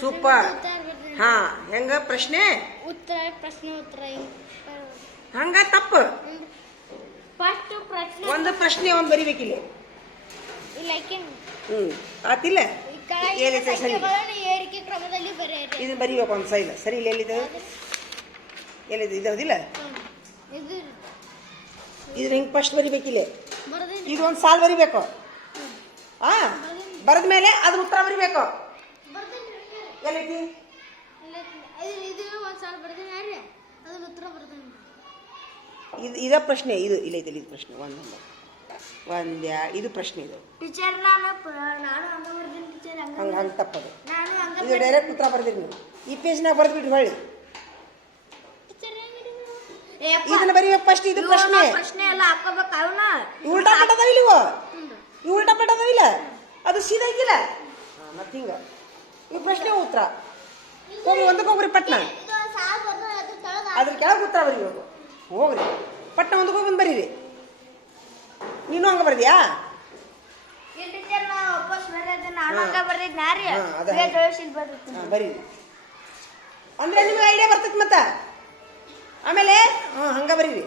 Super. ಹಾ, ಹೆಂಗ ಪ್ರಶ್ನೆ ಉತ್ತರ ಪ್ರಶ್ನೆ ಉತ್ತರ ಹಂಗ ತಪ್ಪು. ಫಸ್ಟ್ ಪ್ರಶ್ನೆ ಒಂದು ಪ್ರಶ್ನೆ ಒಂದು ಬರಿಬೇಕಿಲ್ಲ. ಆತಿಲ್ಲ. ಏನೈತೆ ಸರಿ, ಏರಿಕೆ ಕ್ರಮದಲ್ಲಿ ಬರೆಯಿರಿ. ಇದನ್ನ ಬರಿಬೇಕು ಒಂದು ಸೈಡ್. ಸರಿ ಇಲ್ಲ, ಎಲ್ಲಿದೆ ಎಲ್ಲಿದೆ ಇದಿಲ್ಲ. ಇದನ್ನ ಹಿಂಗೆ ಫಸ್ಟ್ ಬರಿಬೇಕಿಲ್ಲ. ಇದು ಒಂದು ಸಾಲು ಬರಿಬೇಕು. ಹಾ, ಬರೆದ ಮೇಲೆ ಅದ್ರ ಉತ್ತರ ಬರಿಬೇಕು. ಎಲ್ಲೈತಿ ಇದ ಪ್ರಶ್ನೆ. ಇದು ಇಲ್ಲೈತಿ, ಇದು ಪ್ರಶ್ನೆ ಇದು ಪ್ರಶ್ನೆ. ಇದು ಹಂಗೆ ಹಂಗೆ ತಪ್ಪದು. ಇದು ಡೈರೆಕ್ಟ್ ಉತ್ತರ ಬರ್ದಿರಿ ನೀವು. ಈ ಪೇಜ್ನಾಗ ಬರ್ದ್ಬಿಟ್ರಿ ಹೊಳ್ಳಿ. ಇದನ್ನ ಬರೀಬೇಕು ಫಸ್ಟ್. ಇದು ಪ್ರಶ್ನೆ. ಉಲ್ಟಾ ಪಟ್ಟದವಿಲ್ಲ ಇವು. ಇವು ಉಲ್ಟಾ ಪಟ್ಟದವಿಲ್ಲ. ಅದು ಸೀದಾ ಐತಿಲ್ಲ. ಮತ್ತೆ ಹಿಂಗ ಈ ಪ್ರಶ್ನೆ ಉತ್ತರ ಹೋಗ್ರಿ. ಒಂದಕ್ಕೆ ಹೋಗ್ರಿ ಪಟ್ನ. ಅದ್ರ ಕೆಳಗೆ ಉತ್ತರ ಬರೀಬೇಕು. ಹೋಗ್ರಿ ಪಟ್ನ ಒಂದಕ್ಕೆ ಹೋಗಿ ಬಂದು ಬರೀರಿ. ನೀನು ಹಂಗ ಬರ್ದಿಯಾ? ಬರೀರಿ ಅಂದ್ರೆ ನಿಮ್ಗೆ ಐಡಿಯಾ ಬರ್ತೈತಿ. ಮತ್ತ ಆಮೇಲೆ ಹಂಗ ಬರೀರಿ.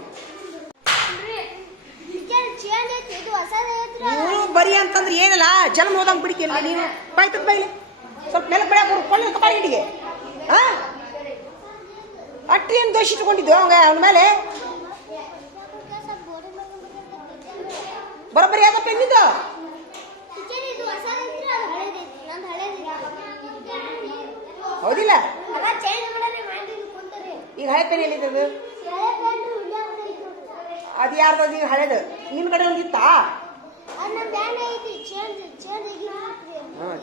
ನೀವು ಬರಿ ಅಂತಂದ್ರೆ ಏನಲ್ಲ, ಜನ್ಮ ಹೋದಂಗೆ ಬಿಡಿಕಿಲ್ಲ. ನೀನು ಬಾಯ್ತದ ಬೈಲಿ ಸ್ವಲ್ಪ ನೆಲಕ್ಕೆ ಬೆಳಕ್ಕೆ ಕೊಳ್ಳ ಕಪಾಳಿ ಹಿಡಿಗೆ. ಹಾ, ಅಟ್ಟಿ ಏನು ದೋಷ ಇಟ್ಕೊಂಡಿದ್ದು ಅವಂಗ ಅವನ ಮೇಲೆ. ಬರೋಬ್ಬರಿ ಯಾವ್ದ ಪೆನ್ನಿದ್ದು? ಹೌದಿಲ್ಲ? ಈಗ ಹಳೆ ಪೆನ್ ಎಲ್ಲಿದ್ದದು? ಅದು ಯಾರ್ದು? ಈಗ ಹಳೇದು ನಿನ್ನ ಕಡೆ ಒಂದಿತ್ತಾ?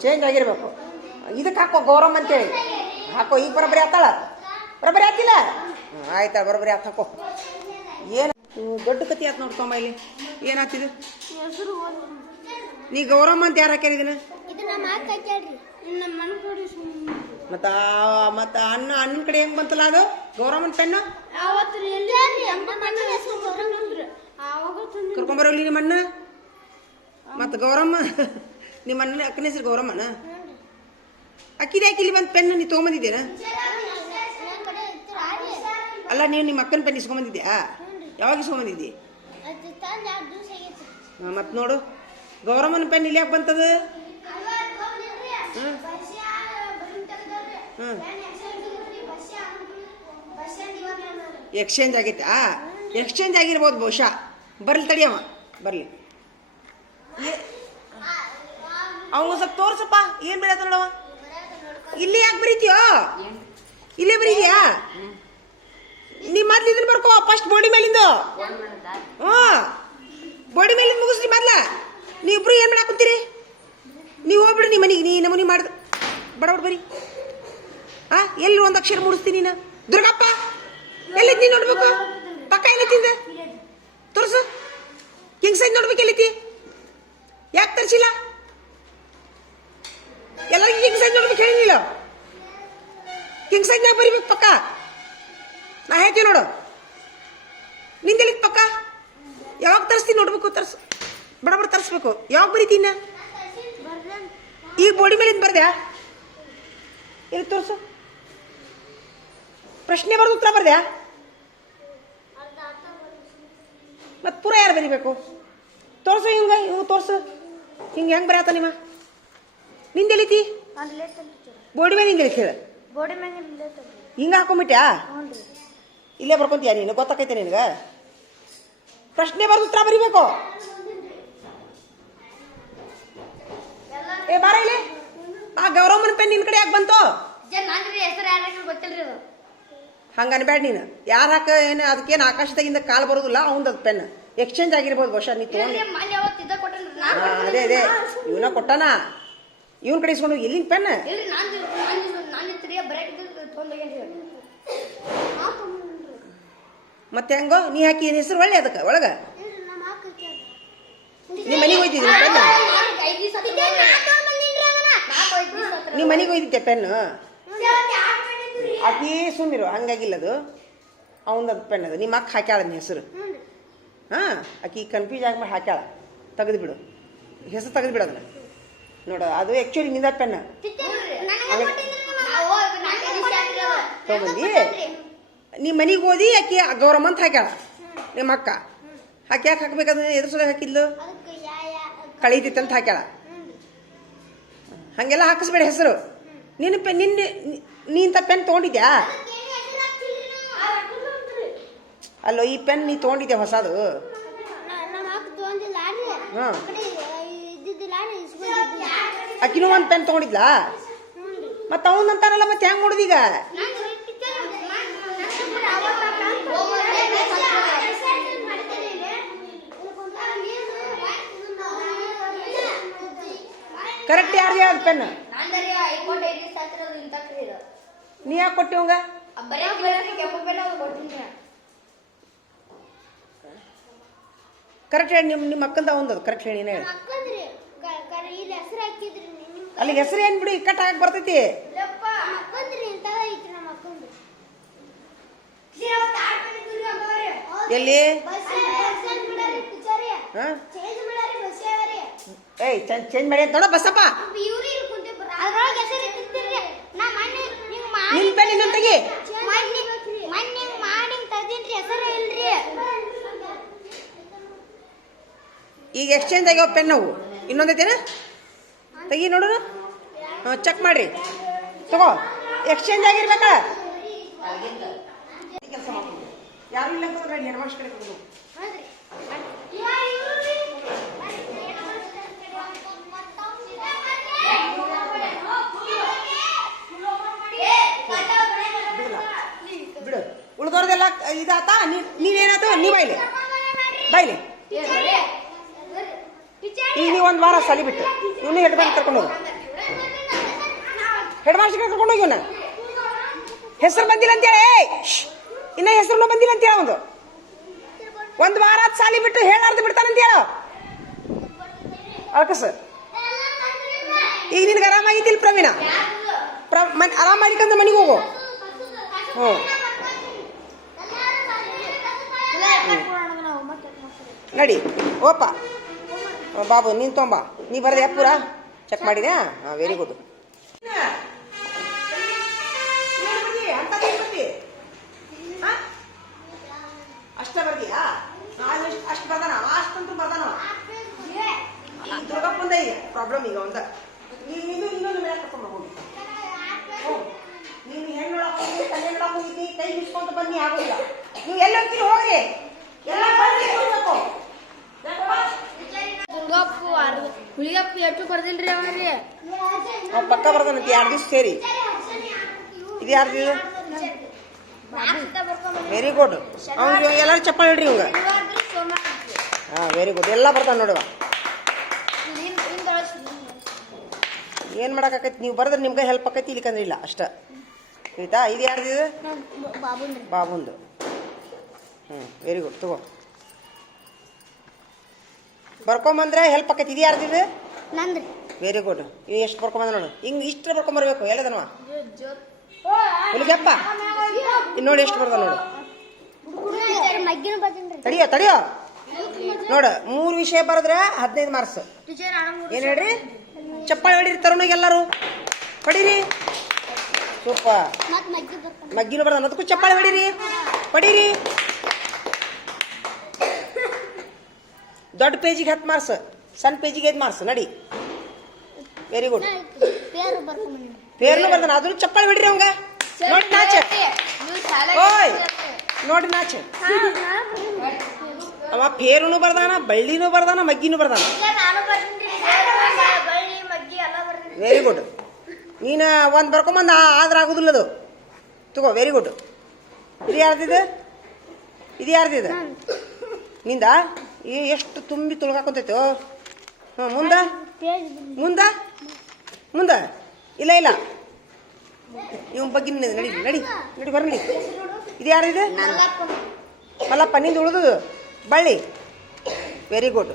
ಚೇಂಜ್ ಆಗಿರ್ಬೇಕು. ಇದಕ್ಕೆ ಹಾಕೋ ಗೌರಮ್ಮ ಅಂತೇಳಿ ಹಾಕೋ. ಈಗ ಬರೋಬ್ಬರಿ ಆತಾಳ? ಬರೋಬ್ಬರಿ ಆತಿಲ್ಲ? ಆಯ್ತಾ, ಬರೋಬ್ಬರಿ ಆತ ಹಾಕೋ. ಏನು ದೊಡ್ಡ ಕತಿ ಆತ್ ನೋಡ್ಕೊಂಬ. ಇಲ್ಲಿ ಏನಾತಿದು? ನೀ ಗೌರಮ್ಮ ಅಂತ ಯಾರು ಹಾಕ್ಯಾರ ಇದನ್ನ? ಮತ್ತ ಅಣ್ಣನ ಕಡೆ ಹೆಂಗ್ ಬಂತಲ್ಲ ಅದು ಗೌರಮ್ಮನ ಪೆನ್ನು? ಕರ್ಕೊಂಬರೋಲಿ ನಿಮ್ಮ ಅಣ್ಣ. ಮತ್ತ ಗೌರಮ್ಮ ನಿಮ್ಮ ಅಣ್ಣನ ಅಕ್ಕನ ಹೆಸರು ಗೌರಮ್ಮನ? ಅಕ್ಕಿದ ಯಾಕೆ ಇಲ್ಲಿ ಬಂದು ಪೆನ್ ನೀ ತೊಗೊಂಬಂದಿದ್ದೇನ? ಅಲ್ಲ, ನೀವು ನಿಮ್ಮ ಅಕ್ಕನ ಪೆನ್ ಇಸ್ಕೊಂಬಂದಿದ್ಯಾ? ಯಾವಾಗ ಇಸ್ಕೊಂಬಂದಿದ್ದಿ? ಮತ್ ನೋಡು, ಗೌರಮ್ಮನ ಪೆನ್ ಇಲ್ಲಿ ಯಾಕೆ ಬಂತದ? ಎಕ್ಸ್ಚೇಂಜ್ ಆಗೈತೆ. ಎಕ್ಸ್ಚೇಂಜ್ ಆಗಿರ್ಬೋದು ಬಹುಶಃ. ಬರ್ಲಿ ತಡಿಯಮ್ಮ, ಬರ್ಲಿ. ಅವಂಗ ಸ್ವಲ್ಪ ತೋರ್ಸಪ್ಪ, ಏನ್ ಬೆಳೆದ ನೋಡವ. ಇಲ್ಲಿ ಯಾಕೆ ಬರೀತೀಯೋ? ಇಲ್ಲೇ ಬರೀದ್ಯಾ? ನೀ ಮೊದ್ಲು ಇದನ್ನ ಬರ್ಕೋ ಫಸ್ಟ್ ಬೋಡಿ ಮೇಲಿಂದು. ಬೋಡಿ ಮೇಲಿಂದ ಮುಗಿಸ್ರಿ ಮೊದ್ಲ. ನೀವಿಬ್ರು ಏನ್ ಮಾಡಾಕಂತೀರಿ? ನೀವು ಹೋಗ್ಬಿಡು ನಿಮ್ಮ ಮನೆಗೆ. ನೀ ನಮೂನಿ ಮಾಡ್ದು ಬಡಬಡ್ ಬರಿ. ಎಲ್ಲಿ ಒಂದು ಅಕ್ಷರ ಮೂಡಿಸ್ತೀನಿ ನೀನು? ದುರ್ಗಪ್ಪ ಎಲ್ಲೈತಿ? ನೀ ನೋಡ್ಬೇಕು. ಪಕ್ಕ ಏನೈತಿಂದ ತೋರ್ಸು. ಕಿಂಗ್ ಸೈಜ್ ನೋಡ್ಬೇಕು. ಎಲ್ಲೈತಿ? ಯಾಕೆ ತರಿಸಿಲ್ಲ? ಎಲ್ಲರಿಗೂ ಕಿಂಗ್ ಸೈಜ್ ನೋಡ್ಬೇಕು ಹೇಳಿಲ್ಲ. ಕಿಂಗ್ ಸೈಜ್ನಾಗ ಬರಿಬೇಕು ಪಕ್ಕ. ನಾ ಹೇಳ್ತೀವಿ ನೋಡು. ನಿಂದೆಲ್ಲಿತ್ತು ಪಕ್ಕ? ಯಾವಾಗ ತರಿಸ್ತೀನಿ ನೋಡ್ಬೇಕು. ತರ್ಸು, ಬಡಬಡ ತರಿಸ್ಬೇಕು. ಯಾವಾಗ ಬರೀತೀನ? ಈಗ ಬೋಡಿ ಮೇಲಿಂದ ಬರ್ದ್ಯಾ? ಎಲ್ಲಿ ತೋರ್ಸು. ಪ್ರಶ್ನೆ ಬರ್ದು ಉತ್ತರ ಬರ್ದ್ಯಾ? ಮತ್ ಪೂರ ಯಾರು ಬರಿಬೇಕು? ತೋರ್ಸು. ಹಿಂಗ ಇವ್ ತೋರ್ಸು. ಹಿಂಗ ಹೆಂಗ್ ಬರೆಯತ್ತ ನಿಮ್ಮ? ನಿಂದೆಲಿತಿ? ಬೋಡಿ ಮೇಲೆ ನಿಂದೆಲಿ ಕೇಳ. ಹಿಂಗ ಹಾಕೊಂಬಿಟ್ಯಾ? ಇಲ್ಲೇ ಬರ್ಕೊಂತೀಯ ನೀನು? ಗೊತ್ತಾಕೈತೆ ನಿನಗ? ಪ್ರಶ್ನೆ ಬರ್ದು ಉತ್ತರ ಬರಿಬೇಕು. ಏ ಬಾರ ಇಲ್ಲಿ. ಆ ಗೌರಮ್ಮನ ಪೆನ್ ನಿನ್ ಕಡೆ ಯಾಕೆ ಬಂತು? ಹಂಗ ಅನ್ಬೇಡ ನೀನು. ಯಾರು ಹಾಕ ಏನು ಅದಕ್ಕೇನು ಆಕಾಶದಾಗಿಂದ ಕಾಲು ಬರೋದಿಲ್ಲ. ಅವಂದ ಅದು ಪೆನ್ ಎಕ್ಸ್ಚೇಂಜ್ ಆಗಿರ್ಬೋದು ಬಹುಶಃ. ನೀ ತಗೊಂಡು ಅದೇ ಅದೇ ಇವನ ಕೊಟ್ಟಾನ. ಇವನ್ ಕಡೆ ಇಸ್ಕೊಂಡು ಎಲ್ಲಿನ ಪೆನ್? ಮತ್ತೆ ಹೆಂಗೋ ನೀ ಹಾಕಿ ಏನ್ ಹೆಸರು ಒಳ್ಳೆ ಅದಕ್ಕೆ ಒಳಗ? ನಿಮ್ಮ ಮನೆಗೆ ಹೋಯ್ತಿದ್ದೀನಿ ಪೆನ್? ನಿಮ್ಮ ಮನೆಗೆ ಹೋಯ್ತಿದ್ದೆ ಪೆನ್ನು? ಅತಿ ಸುಮ್ಮಿರು. ಹಂಗಾಗಿಲ್ಲದು ಅವಂದದು ಪೆನ್. ಅದು ನಿಮ್ಮ ಅಕ್ಕ ಹಾಕ್ಯಾಳ ಹೆಸರು. ಆಕಿ ಕನ್ಫ್ಯೂಸ್ ಆಗಿ ಮಾಡಿ ಹಾಕ್ಯಾಳ. ತೆಗೆದು ಬಿಡು, ಹೆಸರು ತೆಗೆದು ಬಿಡು ಅದನ್ನ. ನೋಡ, ಅದು ಆ್ಯಕ್ಚುಲಿ ನಿಂದ ಪೆನ್. ತೊಗೊಂಬಂದಿ ನಿಮ್ಮ ಮನೆಗೆ ಓದಿ ಆಕಿ ಗೌರಮ್ಮ ಅಂತ ಹಾಕ್ಯಾಳ ನಿಮ್ಮ ಅಕ್ಕ ಹಾಕಿ ಯಾಕೆ ಹಾಕ್ಬೇಕಂದ್ರೆ ಎದ್ರ ಸಲ ಹಾಕಿದ್ಲು ಅದಕ್ಕೆ ಕಳೀತಿತ್ತು ಅಂತ ಹಾಕ್ಯಾಳ ಹಾಗೆಲ್ಲ ಹಾಕಿಸ್ಬೇಡ ಹೆಸರು ನಿನ್ನ ಪೆನ್ ನೀ ಇಂಥ ಪೆನ್ ತೊಗೊಂಡಿದ್ಯಾ ಅಲ್ಲೋ ಈ ಪೆನ್ ನೀ ತೊಗೊಂಡಿದ್ಯಾ ಹೊಸದು ಹಾಂ ಆಕಿನೂ ಒಂದು ಪೆನ್ ತೊಗೊಂಡಿದ್ಲಾ ಮತ್ತು ಅವನಂತಾರಲ್ಲ ಮತ್ತೆ ಹೆಂಗೆ ನೋಡಿದೀಗ ಕರೆಕ್ಟ್ ಯಾರು ಹೇಳೋದು ಪೆನ್ ನೀ ಯಾಕೆ ಕೊಟ್ಟಿವಂಗ ಕರೆಕ್ಟ್ ಹೇಳಿ ನಿಮ್ಮ ಅಕ್ಕಂದ ಒಂದದು ಕರೆಕ್ಟ್ ಹೇಳಿ ಹೇಳಿ ಅಲ್ಲಿ ಹೆಸರು ಏನು ಬಿಡಿ ಕಟ್ ಹಾಕಿ ಬರ್ತೈತಿ ಎಲ್ಲಿ ಹಾಂ ಏಯ್ ಚೇಂಜ್ ಮಾಡಿ ಅಂತ ನೋಡ ಬಸಪ್ಪ ನಿನ್ ಪೆನ್ ಇನ್ನೊಂದು ತೆಗಿ ಈಗ ಎಕ್ಸ್ಚೇಂಜ್ ಆಗ್ಯಾವ ಪೆನ್ ಅವು ಇನ್ನೊಂದೈತೇನ ತೆಗಿ ನೋಡೋಣ ಹಾಂ ಚೆಕ್ ಮಾಡ್ರಿ ತಗೋ ಎಕ್ಸ್ಚೇಂಜ್ ಆಗಿರ್ಬೇಕ ಕೆಲಸ ಮಾಡ್ಕೊಂಡು ಯಾರು ಇಲ್ಲ ಅಂತಂದ್ರೆ ಹೆಡ್ ಮಾಸ್ಟರ್ ಕಡೆ ಹೋಗೋದು ಬಿಡು ಉಳ್ದವ್ರದೆಲ್ಲ ಇದಾತ ನೀವೇನಾಯ್ತು ನೀ ಬೈಲಿ ಬೈಲಿ ಈಗ ನೀವು ಒಂದು ವಾರ ಸಲಿ ಬಿಟ್ಟು ಇವನು ಹೆಡ್ ಮಾಸ್ಟರ್ ಕರ್ಕೊಂಡು ಹೋಗು ಹೆಡ್ ಮಾಸ್ಟರ್ ಕರ್ಕೊಂಡು ಹೋಗಿ ಇವನ ಹೆಸರು ಬಂದಿಲ್ಲ ಅಂತೇಳಿ ಇನ್ನ ಹೆಸರು ಬಂದಿಲ್ಲ ಅಂತೇಳ ಒಂದು ವಾರ ಸಾಲಿ ಬಿಟ್ಟು ಹೇಳಾರ್ದು ಬಿಡ್ತಾನಂತೇಳ ಅಲ್ಕ ಸರ್ ಈಗ ನಿನ್ಗೆ ಆರಾಮಾಗಿದ್ದಿಲ್ಲ ಪ್ರವೀಣ ಆರಾಮಾಗಿಕಂದ್ರೆ ಮನೆಗೆ ಹೋಗು ಹ್ಞೂ ನಡಿ ಓಪ ಬಾಬು ನೀನು ತೊಂಬ ನೀ ಬರ್ದೆ ಪೂರ ಚೆಕ್ ಮಾಡಿದೆ ಹಾಂ ವೆರಿ ಗುಡ್ ಅಷ್ಟ ಬರ್ದಿಯಾ ಅಷ್ಟು ಬರ್ದಾನ ಅಷ್ಟಂತೂ ಬರ್ದಾನ ದುರ್ಗಪ್ಪಂದ ಈಗ ಪ್ರಾಬ್ಲಮ್ ಈಗ ಒಂದ ಇನ್ನೊಂದು ಮೇಲೆ ಕರ್ಕೊಂಡು ಹೋಗಿ ನೀನು ಹೆಣ್ಣೊಳಗೆ ಹೋಗಿ ತಲೆ ಒಳಗೆ ಹೋಗಿದ್ದಿ ಕೈ ಮುಚ್ಕೊಂತ ಬನ್ನಿ ಆಗೋದಿಲ್ಲ ನೀವು ಎಲ್ಲ ಹೋಗ್ತೀರಿ ಹೋಗ್ರಿ ಎಲ್ಲ ಬರ್ರಿ ಹೋಗ್ಬೇಕು ಹುಳಿಗಪ್ಪ ಎಷ್ಟು ಬರ್ದಿಲ್ರಿ ಅವನಿಗೆ ಪಕ್ಕ ಬರ್ದಾನಂತ 2 ದಿವಸ ಸೇರಿ ಇದು ಯಾರ್ದು ವೆರಿ ಗುಡ್ ಅವ್ನಿಗೆ ಎಲ್ಲರೂ ಚಪ್ಪಾಳೆ ಹೇಳ್ರಿ ಇವಂಗ ಹಾಂ ವೆರಿ ಗುಡ್ ಎಲ್ಲ ಬರ್ತಾನೆ ನೋಡುವ ಏನು ಮಾಡೋಕ್ಕಾಕೈತಿ ನೀವು ಬರೆದ್ರೆ ನಿಮ್ಗೆ ಹೆಲ್ಪ್ ಆಕೈತಿ ಇಲ್ಲಿಕಂದ್ರೆ ಇಲ್ಲ ಅಷ್ಟ ಆಯ್ತಾ ಇದು ಯಾರ್ದು ಬಾಬುಂದು ವೆರಿ ಗುಡ್ ತಗೋ ಬರ್ಕೊಂಬಂದ್ರೆ ಹೆಲ್ಪ್ ಆಕೈತಿ ಇದು ಯಾರ್ದಿದೆ ವೆರಿ ಗುಡ್ ಇವು ಎಷ್ಟು ಬರ್ಕೊಂಬಂದ ನೋಡು ಹಿಂಗೆ ಇಷ್ಟೇ ಬರ್ಕೊಂಬರ್ಬೇಕು ಎಲ್ಲದನವ ಹುಲಿಗಪ್ಪ ಇನ್ನು ನೋಡಿ ಎಷ್ಟು ಬರ್ದ ನೋಡು ತಡಿಯೋ ನೋಡು 3 ವಿಷಯ ಬರೆದ್ರೆ 15 ಮಾರ್ಕ್ಸ್ ಏನು ಹೇಳ್ರಿ ಚಪ್ಪಾಳೆ ಹೊಡೀರಿ ತರುಣಿಗೆ ಎಲ್ಲರೂ ಹೊಡೀರಿ ಸೂಪರ್ ಮಗ್ಗಿನೂ ಬರ್ದ ಅದಕ್ಕೂ ಚಪ್ಪಾಳೆ ಹೊಡೀರಿ ದೊಡ್ಡ ಪೇಜಿಗೆ 10 ಮಾರ್ಕ್ಸ್ ಸಣ್ಣ ಪೇಜಿಗೆ 5 ಮಾರ್ಕ್ಸ್ ನಡಿ ವೆರಿ ಗುಡ್ ಪೇರ್ನು ಬರ್ದಾನ ಅದನ್ನು ಚಪ್ಪಾಳೆ ಹೊಡೀರಿ ಅವಂಗ ನೋಡಿ ನಾಚ ಓಯ್ ನೋಡಿ ನಾಚ ಅವ ಪೇರುನು ಬರ್ದಾನ ಬಳ್ಳಿನೂ ಬರ್ದಾನ ಮಗ್ಗಿನೂ ಬರ್ದಾನ ವೆರಿ ಗುಡ್ ನೀನು ಒಂದು ಬರ್ಕೊಂಬಂದು ಆದ್ರೆ ಆಗೋದಿಲ್ಲ ಅದು ತಗೋ ವೆರಿ ಗುಡ್ ಇದು ಯಾರ್ದಿದೆ ನಿಂದ ಎಷ್ಟು ತುಂಬಿ ತುಳ್ಕಾಕೊಂತೈತೋ ಹಾಂ ಮುಂದೆ ಇಲ್ಲ ಇವನ್ ಬಗ್ಗೆ ನಡಿ ಬರ್ಲಿ ಇದು ಯಾರಿದೆ ಮಲ್ಲಪ್ಪ ನಿಂದು ಉಳಿದು ಬಳ್ಳಿ ವೆರಿ ಗುಡ್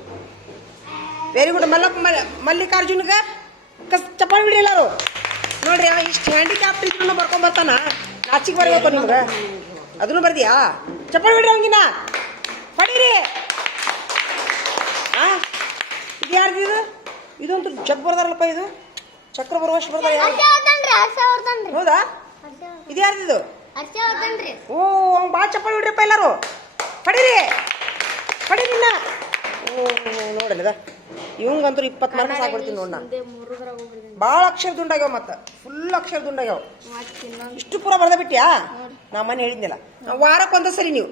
ಮಲ್ಲಪ್ಪ ಮಲ್ಲಿಕಾರ್ಜುನ್ಗೆ ಚಪ್ಪಾಳಿ ಬಿಡಿ ಎಲ್ಲರೂ ನೋಡ್ರಿ ಇಷ್ಟು ಹ್ಯಾಂಡಿಕ್ಯಾಪ್ ಇದ್ರೂ ಬರ್ಕೊಂಬರ್ತಾನ ನಾಚಿಗೆ ಬರ್ಬೇಕು ನಿಮ್ಗೆ ಅದನ್ನು ಬರ್ದಿಯಾ ಚಪ್ಪಾಳಿ ಬಿಡ್ರಿ ಅವಂಗಿನ ಹೊಡೀರಿ ಹಾಂ ಇದು ಯಾರ್ದಿದು ಇದಂತೂ ಜಗ್ ಬರ್ದಾರಲ್ಲಪ್ಪ ಇದು ಚಕ್ರ ಬರುವಷ್ಟು ಬರ್ತಾರೆ ಹೌದಾ ಇದು ಯಾರ್ದಿದು ಅಷ್ಟೇ ಹೋಗ್ತಾನ್ರಿ. ಓ ಅವ್ನು ಭಾಳ ಚಪ್ಪಾಳಿ ಹೊಡ್ರಿಪ್ಪ ಎಲ್ಲರೂ. ಹೊಡೀರಿ ಹೊಡೀರಿನ್ನ. ಓ ನೋಡಿದ ಇವಂಗಂತೂ 20 ಮಾರ್ಕ್ಸ್ ಆಗ್ಬಿಡ್ತೀನಿ ನೋಡ್ ನಾನು. ಭಾಳ ಅಕ್ಷರ ದುಂಡಾಗ್ಯಾವ, ಮತ್ತೆ ಫುಲ್ ಅಕ್ಷರ ದುಂಡಾಗ್ಯಾವ. ಇಷ್ಟು ಪೂರ ಬರ್ದ ಬಿಟ್ಟ್ಯಾ? ನಾ ಮನೆ ಹೇಳಿದ್ನಲ್ಲ, ವಾರಕ್ಕೆ ಒಂದ ಸರಿ ನೀವು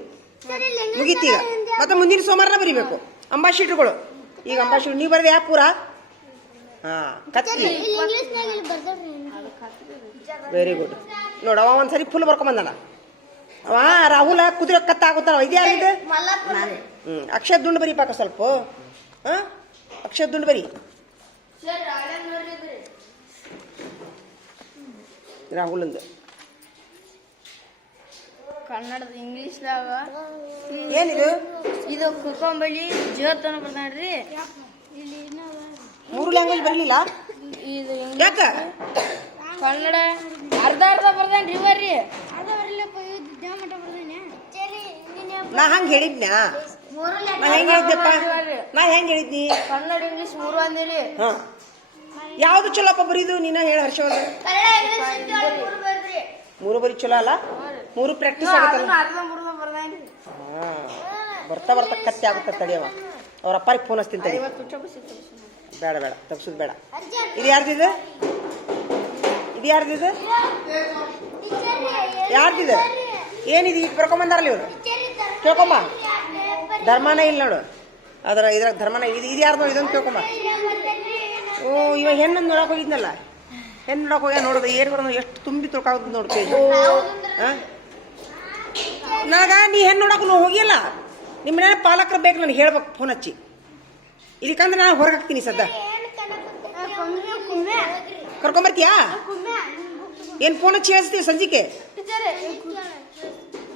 ಮುಗೀತೀಗ. ಮತ್ತೆ ಮುಂದಿನ ಸೋಮವಾರನ ಬರಿಬೇಕು ಅಂಬಾಶೀಟ್ರುಗಳು. ಈಗ ಅಂಬಾಶೀಟ್ರು ನೀವು ಬರೆದ ಯಾವ ಪೂರ? ಹಾಂ ಕತ್ತಿ. Very good. ನೋಡ ಅವ ಒಂದ್ಸರಿ ಫುಲ್ ಬರ್ಕೊಂಬಂದಣ. ಅವ ರಾಹುಲ ಕುದುರೆ ಕತ್ತ ಆಗುತ್ತಾನ. ಇದ್ಯಾರಿದು? ಅಕ್ಷರ ದುಂಡು ಬರಿ ಪಾಕ ಸ್ವಲ್ಪ. ಹಾಂ ಅಕ್ಷರ ದುಂಡು ಬರಿ. ರಾಹುಲಂದು ಕನ್ನಡದ ಇಂಗ್ಲೀಷ್ದಾಗ ಏನಿದು? ಇದು ಕುಕೊಂಬಳಿ ಜೀವತನ ಬರ್ತಾನ್ರಿ. 3 ಲ್ಯಾಂಗ್ವೇಜ್ ಬರಲಿಲ್ಲ ಇದು ಯಾಕ? ಕನ್ನಡ ಅರ್ಧ ಬರ್ತಾನ್ರಿ ಇವರ್ರಿ. ನಾ ಹಂಗೆ ಹೇಳಿದ್ನ್ಯಾ? ನಾ ಹೆಂಗೆ ಹೇಳಿದ್ದೆಪ್ಪ? ನಾ ಹೆಂಗೆ ಹೇಳಿದ್ನಿ? ಕನ್ನಡ ಇಂಗ್ಲೀಷ್ 3 ಅಂದಿರಿ. ಹಾಂ ಯಾವುದು ಚಲೋಪ್ಪ ಬರೀದು? ನೀನ ಹೇಳಿ ಹರ್ಷವರ್ಧನ್. 3 ಬರೀ ಚಲೋ ಅಲ್ಲ? 3 ಪ್ರಾಕ್ಟೀಸ್ ಆಗುತ್ತಲ್ಲ. ಹಾಂ ಬರ್ತಾ ಬರ್ತಾ ಕತ್ತಿ ಆಗುತ್ತೆ ತಡಿಯವ. ಅವ್ರ ಅಪ್ಪರಿಗೆ ಫೋನ್ ಹಚ್ತೀನಿ ತಡಿ. ಬೇಡ ಬೇಡ ತಪ್ಸೋದು ಬೇಡ. ಇದು ಯಾರ್ದಿದೆ? ಇದು ಯಾರ್ದಿದೆ? ಯಾರ್ದಿದೆ? ಏನಿದೆ? ಈಗ ಬರ್ಕೊಂಬಂದಾರಲ್ಲ ಇವರು. ಕೇಳ್ಕೊಂಬ. ಧರ್ಮನೇ ಇಲ್ಲ ನೋಡು ಇದ್ರಾಗ ಧರ್ಮನೇ. ಇದು ಯಾರ್ದು? ಇದೊಂದು ಕೇಳ್ಕೊಂಬ. ಓ ಇವಾಗ ಹೆಣ್ಣನ್ನು ನೋಡಕ್ ಹೋಗಿದ್ನಲ್ಲ, ಹೆಣ್ಣು ನೋಡಕ್ ಹೋಗ್ಯ. ನೋಡೋದು ಏರ್ ಬರೋದು ಎಷ್ಟು ತುಂಬಿ ತೊಳ್ಕಾಗುತ್ತೆ ನೋಡ್ತೀವಿ. ಹಾಂ ನನಗ ನೀ ಹೆಣ್ಣು ನೋಡಕ್ ಹೋಗಿಲ್ಲ. ನಿಮ್ಮ ಮನೆ ಪಾಲಕರು ಬೇಕು ನನಗೆ ಹೇಳ್ಬೇಕು ಫೋನ್ ಹಚ್ಚಿ. ಇದಕ್ಕಂದ್ರೆ ನಾನು ಹೊರಗೆ ಹಾಕ್ತೀನಿ ಸದ್ದ. ಕರ್ಕೊಂಬರ್ತೀಯಾ? ಏನು ಫೋನ್ ಹಚ್ಚಿ ಹೇಳಿಸ್ತೀವಿ ಸಂಜಿಕೆ?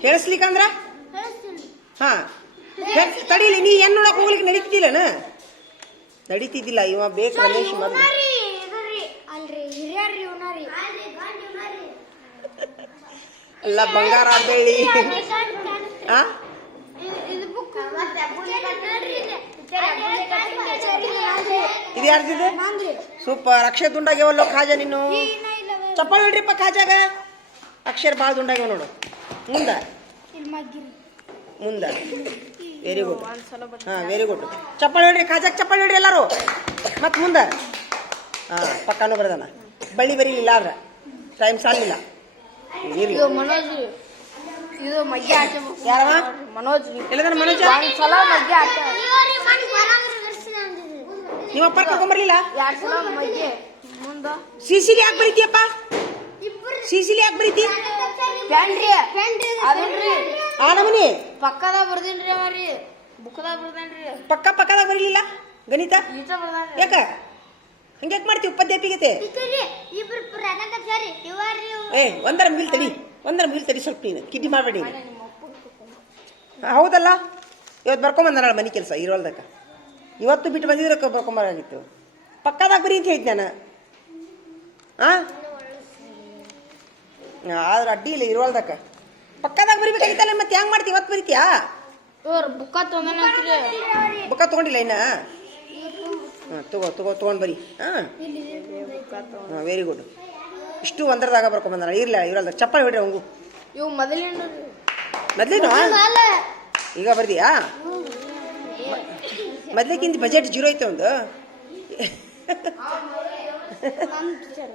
ಹೇಳಿಸ್ಲಿಕ್ಕಂದ್ರ ಹಾಂ ತಡೀಲಿ. ನೀ ಹೆಣ್ಣು ನೋಡಕ್ ಹೋಗ್ಲಿಕ್ಕೆ ನಡೀತಿದ್ದಿಲ್ಲನ? ನಡೀತಿದ್ದಿಲ್ಲ. ಇವ ಬೇಕು ರಮೇಶ್ ಮೊದಲು. ಅಲ್ಲ ಬಂಗಾರ ಬೆಳ್ಳಿ. ಹಾಂ ಇದು ಯಾರ್ದಿದೆ? ಸೂಪರ್. ಅಕ್ಷರ ದುಂಡಾಗ್ಯಾವಲ್ಲೋ ಖಾಜ ನೀನು. ಚಪ್ಪಾಳಿ ಹೊಡ್ರಿಪ್ಪ ಖಾಜಾಗ. ಅಕ್ಷರ ಭಾಳ ದುಂಡಾಗ್ಯಾವ ನೋಡು. ಮುಂದೆ ಮುಂದೆ. Very good. ಹಾಂ ವೆರಿ ಗುಡ್. ಚಪ್ಪಾಳಿ ಹೊಡ್ರಿ ಖಾಜಾಗ. ಚಪ್ಪಾಳಿ ಹೊಡ್ರಿ ಎಲ್ಲರೂ. ಮತ್ತೆ ಮುಂದೆ. ಹಾಂ ಪಕ್ಕಾನು ಬರದಾನ. ಬಳ್ಳಿ ಬರೀಲಿಲ್ಲ ಆದ್ರೆ ಟೈಮ್ ಸಾಲಿಲ್ಲ. ಇರ್ಲಿ. ಇದು ಮಗ್ಗಿ ಆಟ. ಯಾರವ? ಮನೋಜ್. ಎಲ್ಲದಾನ ಮನೋಜ? ಸಲ ಮಗ್ಗಿ ಆಟ. ನಿಮ್ಮ ಅಪ್ಪ ಕರ್ಕೊಂಬರ್ಲಿಲ್ಲ? 2 ಸಲ ಮಗ್ಗಿ ಮುಂದ. ಸಿಸಿಲಿ ಯಾಕೆ ಬರೀತಿಯಪ್ಪ? ಸಿಸಿಲಿ ಯಾಕೆ ಬರೀತಿ? ಪ್ಯಾಂಡ್ರಿ ಅದನ್ರಿ ಆ ನಮನಿ ಪಕ್ಕದಾಗ ಬರ್ದಿನ್ರಿ. ಅವರಿ ಬುಕ್ದಾಗ ಬರ್ದಾನ್ರಿ. ಪಕ್ಕದಾಗ ಬರೀಲಿಲ್ಲ ಗಣಿತ? ಈತ ಬರ್ದಾನ್ರಿ. ಯಾಕ ಹಂಗ್ಯಾಕೆ ಮಾಡ್ತೀವಿ? ಉಪಾಧ್ಯಾಪಿಗತೆ ಒಂದರ ಮಿಲ್ ತಡಿ ಸ್ವಲ್ಪ. ನೀನು ಕಿಡ್ಡಿ ಮಾಡಬೇಡಿ. ಹೌದಲ್ಲ ಇವತ್ತು ಬರ್ಕೊಂಬಂದ ಮನೆ ಕೆಲಸ ಇರೋಲ್ದಕ್ಕ. ಇವತ್ತು ಬಿಟ್ಟು ಬಂದಿದ್ರೆ ಬರ್ಕೊಂಬರಾಗಿತ್ತು. ಪಕ್ಕದಾಗ ಬರೀ ಅಂತ ಹೇಳಿದ್ ನಾನು. ಆದ್ರೆ ಅಡ್ಡಿ ಇಲ್ಲ ಇರೋಲ್ದಕ್ಕ. ಪಕ್ಕದಾಗ ಬರಿಬೇಕಾಗಿತ್ತಲ್ಲ. ಮತ್ತೆ ಹೆಂಗ್ ಮಾಡ್ತೀವಿ? ಇವತ್ತು ಬರೀತೀಯಾ? ಬುಕ್ಕ ತೊಗೊಂಡ್ರಿ. ಬುಕ್ಕ ತೊಗೊಂಡಿಲ್ಲ ಇನ್ನ? ಹಾಂ ತೊಗೊಂಡು ಬರಿ. ಹಾಂ ವೆರಿ ಗುಡ್. ಇಷ್ಟು ಒಂದರದಾಗ ಬರ್ಕೊಂಬಂದ. ಇರ್ಲ ಇರಲ್ದ. ಚಪ್ಪಾಳಿ ಹೊಡ್ರಿ ಅವಂಗು. ಇವು ಮೊದಲೇನು? ಈಗ ಬರ್ದಿಯಾ? ಮೊದ್ಲಕ್ಕಿಂತ ಬಜೆಟ್ 0 ಐತೆ ಒಂದು.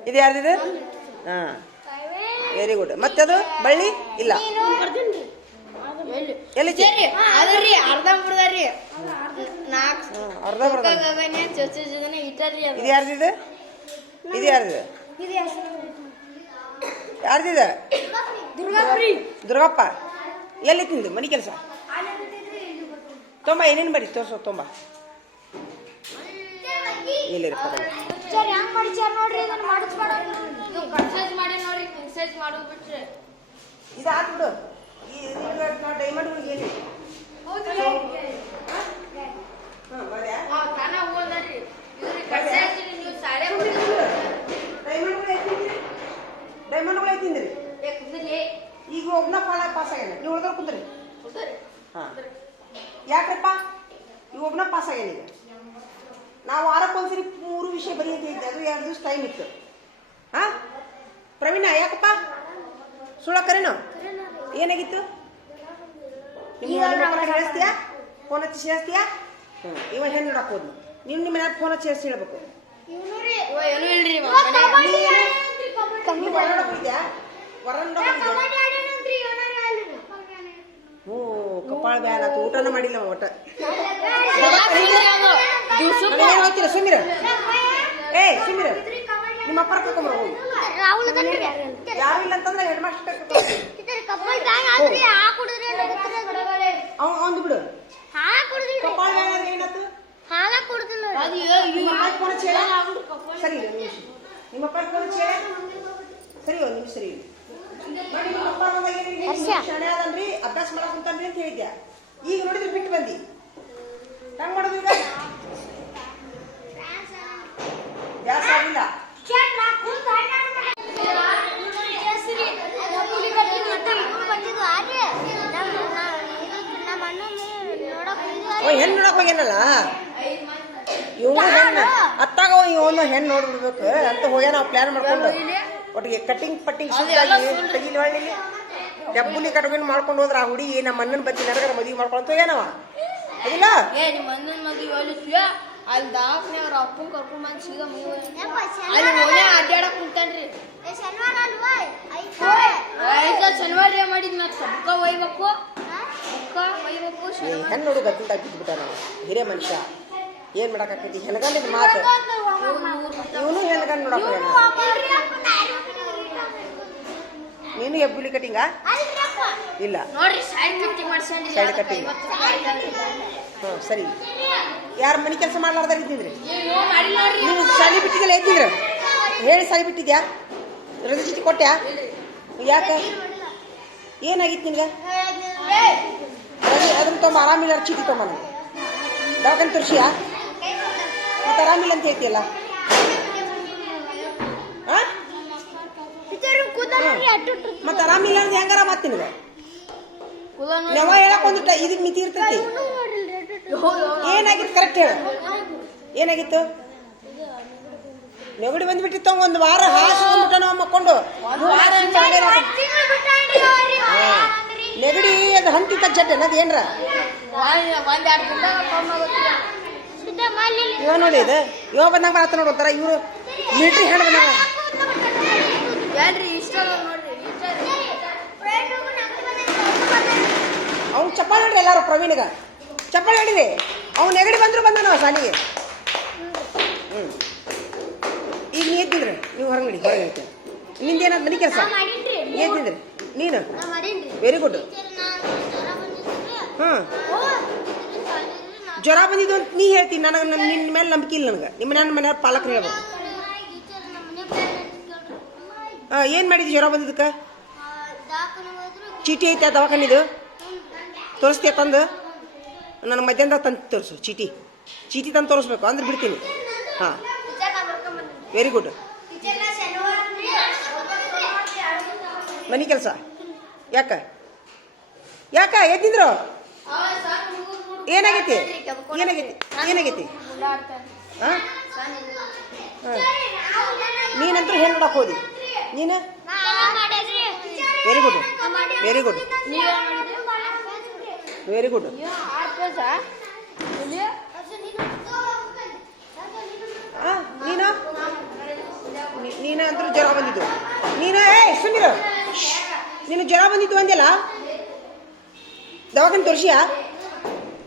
ಇದು ಯಾರ್ದಿದೆ? ಹಾಂ ವೆರಿ ಗುಡ್. ಮತ್ತೆ ಅದು ಬಳ್ಳಿ ಇಲ್ಲ ಎಲ್ಲಿ? ಅರ್ಧ ಬರ್ದಾರಿ. ಅರ್ಧ ಬರ್ದ. ಇದು ಯಾರ್ದಿದೆ? ಇದು ಯಾರ್ದಿದೆ? ಯಾರ್ದಿದೆ? ದುರ್ಗಪ್ಪ. ಎಲ್ಲಿ ತಿಂದು ಮನೆ ಕೆಲಸ? ತೊಂಬ ಏನೇನು ಬರೀ ತೋರ್ಸೋ. ತೊಂಬ ಎಲ್ಲಿರಪ್ಪ? ಇದು ಹಾಕ್ಬಿಡು. ಡೈಮಂಡ್ ಏನು ಡೈಮಂಡ್ಗಳು ಐತಿಂದ್ರಿ. ಈಗ ಒಬ್ಬನ ಪಾಸ್ ಆಗ್ಯಾನ. ನೀವು ಉಳ್ದವ್ರು ಕುಂದ್ರಿ. ಹಾಂ ಯಾಕ್ರಪ್ಪ? ಈಗ ಒಬ್ಬನ ಪಾಸ್ ಆಗ್ಯಾನ. ಈಗ ನಾವು ವಾರಕ್ಕೊಂದ್ಸರಿ 3 ವಿಷಯ ಬರೀ ಅಂತ ಹೇಳಿದ್ದೆ. ಅದು 2 ದಿವಸ ಟೈಮ್ ಇತ್ತು. ಹಾಂ ಪ್ರವೀಣ ಯಾಕಪ್ಪ ಸುಳ್ಳ ಕರೇನು? ಏನಾಗಿತ್ತು ನಿಮ್ಮ ಹೇಳ್ತೀಯಾ ಫೋನ್ ಹಚ್ಚಿ ಹೇಳ್ತೀಯಾ ಇವ ಹೆಣ್ಣು ನೋಡಕ್ ಹೋದ್ನು ನೀವು ನಿಮ್ಮ ಮನ್ಯಾಗ ಫೋನ್ ಹಚ್ಚಿ ಹೇಳ್ಸಿ ಹೇಳ್ಬೇಕು ಏನು ಇಲ್ರಿ ಹ್ಞೂ ಕಪಾಳ ಬ್ಯಾನ್ ಆತು ಊಟನ ಮಾಡಿಲ್ಲ ಒಟ್ಟ ಹೋಗ್ತೀರ ಸುಮಿರ ಏ ಸುಮಿರ ನಿಮ್ಮ ಅಪ್ಪರ ಕರ್ಕೊಂಬರ ಹೋಗಿ ಯಾವಿಲ್ಲ ಅಂತಂದ್ರೆ ಹೆಡ್ ಮಾಸ್ಟರ್ ಅವ್ನು ಬಿಡು ಕಪಾಳ ಬ್ಯಾನ್ ಆದ್ರೆ ಏನಾಯ್ತು ಸರಿ ನಿಮ್ಮ ಅಪ್ಪ ಫೋನ್ ಸರಿ ಒಂದು ನಿಮಿಷ ಸರಿ ನೋಡಿ ನಿಮ್ಮ ಅಪ್ಪ ಶಾಣೆ ಅದನ್ರಿ ಅಭ್ಯಾಸ ಮಾಡಕ್ ಕುಂತಾನ್ರಿ ಅಂತ ಹೇಳಿದ್ಯಾ ಈಗ ನೋಡಿದ್ರೆ ಬಿಟ್ಟು ಬಂದಿ ಹೆಂಗ್ ಮಾಡೋದು ಈಗ ಗ್ಯಾಸ್ ಆಗಿಲ್ಲ ಹೆಣ್ಣು ನೋಡಕ್ ಹೋಗ್ಯಾನಲ್ಲ ಇವನು ಹೆಣ್ಣು ಅತ್ತಾಗ ಇವನು ಹೆಣ್ಣು ನೋಡ್ಬಿಡ್ಬೇಕು ಅಂತ ಹೋಗ್ಯಾನ ನಾವು ಪ್ಲಾನ್ ಮಾಡ್ಕೊಂಡು ಒಟ್ಟಿಗೆ ಕಟಿಂಗ್ ಪಟ್ಟಿಂಗ್ ತೆಗಿಲಿ ಹೊಳ್ಳಿ ಡಬ್ಬುಲಿ ಕಟ್ಕೊಂಡು ಮಾಡ್ಕೊಂಡು ಹೋದ್ರ ಆ ಹುಡುಗಿ ನಮ್ಮ ಅಣ್ಣನ ಬತ್ತಿ ನರಗರ ಮದುವೆ ಮಾಡ್ಕೊಂತ ಹೋಗ್ಯಾನವ ಅದಿಲ್ಲ ನಿಮ್ಮ ಅಣ್ಣನ ಮದುವೆ ಅಲ್ಲಿ ದಾವಕ್ನೆ ಅವ್ರ ಅಪ್ಪನ ಕರ್ಕೊಂಡ್ ಬಂದ್ ಸೀದಾ ಅಲ್ಲಿ ಓನೇ ಅಡ್ಡಾಡಕ್ ಕುಂತಾನ್ರಿ ಶನಿವಾರ ಮಾಡಿದ್ ಮತ್ತೆ ಬುಕ್ಕ ಒಯ್ಬೇಕು ಹೆಣ್ಣು ನೋಡು ಗದ್ದಲ್ದಾಗ ಬಿದ್ದುಬಿಟ್ಟ ನಾವು ಹಿರೇ ಮನುಷ್ಯ ಏನ್ ಮಾಡಕ್ಕಾಕೈತಿ ಹೆಣ್ಗಂಡಿದ್ ಮಾತು ಇವನು ಹೆಣ್ಗಂಡ್ ನೋಡಕ್ ನೀನು ಎಬ್ಬುಲಿ ಕಟಿಂಗ ಇಲ್ಲ ನೋಡ್ರಿ ಸೈಡ್ ಕಟ್ಟಿಂಗ್ ಮಾಡ್ಸಂದ್ರಿ ಸೈಡ್ ಕಟ್ಟಿಂಗ್ ಹ್ಞೂ ಸರಿ ಯಾರು ಮನೆ ಕೆಲಸ ಮಾಡ್ಲಾರ್ದಾರ ಇದ್ದಿದ್ರಿ ನೀವು ಸಾಲಿ ಬಿಟ್ಟಿದ್ದಲ್ಲ ಎದ್ದಿದ್ರ ಹೇಳಿ ಸಾಲಿ ಬಿಟ್ಟಿದ್ಯಾ ರಜೆ ಚೀಟಿ ಕೊಟ್ಟ್ಯಾ ಯಾಕೆ ಏನಾಗಿತ್ತು ನಿನ್ಗೆ ಅದನ್ನ ತೊಂಬ ಆರಾಮಿಲ್ಲ ಚೀಟಿ ತೊಂಬ ನನಗೆ ದವಾಖಾನೆ ತೋರಿಸಿಯಾ ಮತ್ತೆ ಆರಾಮಿಲ್ಲ ಅಂತ ಹೇಳ್ತೀಯಲ್ಲ ಮತ್ತೆ ಆರಾಮಿಲ್ಲ ಅಂದ್ರೆ ಹೆಂಗಾರ ಮಾತು ನಿನಗೆ ನೆವ ಹೇಳಕ್ ಒಂದಿಟ್ಟ ಇದಕ್ಕೆ ಮಿತಿ ಇರ್ತೈತಿ ಏನಾಗಿತ್ತು ಕರೆಕ್ಟ್ ಹೇಳು ಏನಾಗಿತ್ತು ನೆಗಡಿ ಬಂದ್ಬಿಟ್ಟಿತ್ತು ಒಂದು ವಾರ ಹಾಸು ಬಂದ್ಬಿಟ್ಟ ನಾವು ಮಕ್ಕೊಂಡು ನೆಗಡಿ ಅದು ಹಂತಿತ್ತ ಜಡ್ಡ ಅನ್ನೋದು ಏನ್ರ ಇವ ನೋಡಿ ಇದು ಇವ ಬಂದಾಗ ಮಾತ್ರ ನೋಡಿ ಒಂಥರ ಇವರು ಮಿಲಿಟ್ರಿ ಹೆಣ್ಣು ಬಂದಾಗ ಅವ್ನು ಚಪ್ಪಾಳೆ ಹೊಡ್ರಿ ಎಲ್ಲಾರು ಪ್ರವೀಣ್ಗ ಚಪ್ಪಾಳೆ ಹೊಡಿರಿ ಅವ್ನು ನೆಗಡಿ ಬಂದ್ರು ಬಂದ ನಾವು ಸಾಲಿಗೆ ಈಗ ನೀ ಎದ್ದಿದ್ರಿ ನೀವು ಹೊರಗಡಿ ಹೊರಗೆ ಹೇಳ್ತೇನೆ ನಿಂದೇನಾದ್ರು ಮನೆ ಕೆಲಸ ಎದ್ದಿದ್ರಿ ನೀನು ವೆರಿ ಗುಡ್ ಹಾಂ ಜ್ವರ ಬಂದಿದ್ದು ಅಂತ ನೀ ಹೇಳ್ತೀನಿ ನನಗೆ ನಿನ್ನ ಮೇಲೆ ನಂಬಿಕೆ ಇಲ್ಲ ನನಗೆ ನಿಮ್ಮ ನನ್ನ ಮನೆಯವ್ರ ಪಾಲಕರು ಹೇಳ್ಬೇಕು ಏನು ಮಾಡಿದ್ವಿ ಜ್ವರ ಬಂದಿದ್ದಕ್ಕೆ ಚೀಟಿ ಐತೆ ದವಾಖಾನಿದು ತೋರಿಸ್ತೀಯ ತಂದು ನನಗೆ ಮಧ್ಯಾಹ್ನದಾಗ ತಂದು ತೋರಿಸು ಚೀಟಿ ತಂದು ತೋರಿಸ್ಬೇಕು ಅಂದ್ರೆ ಬಿಡ್ತೀನಿ ಹಾಂ ವೆರಿ ಗುಡ್ ಮನೆ ಕೆಲಸ ಯಾಕ ಎದ್ದಿದ್ರು ಏನಾಗೈತಿ ಹಾಂ ನೀನಂತೂ ಹೆಣ್ಣು ನೋಡಕ್ ಹೋದಿ ನೀನು ವೆರಿ ಗುಡ್ ನೀನು ಅಂತೂ ಜ್ವರ ಬಂದಿದ್ದು ನೀನು ಸುಮ್ಮನೆ ನೀನು ಜ್ವರ ಬಂದಿದ್ದು ಅಂದಿಲ್ಲ ದವಾಖಾನೆ ತೋರಿಸಿಯಾ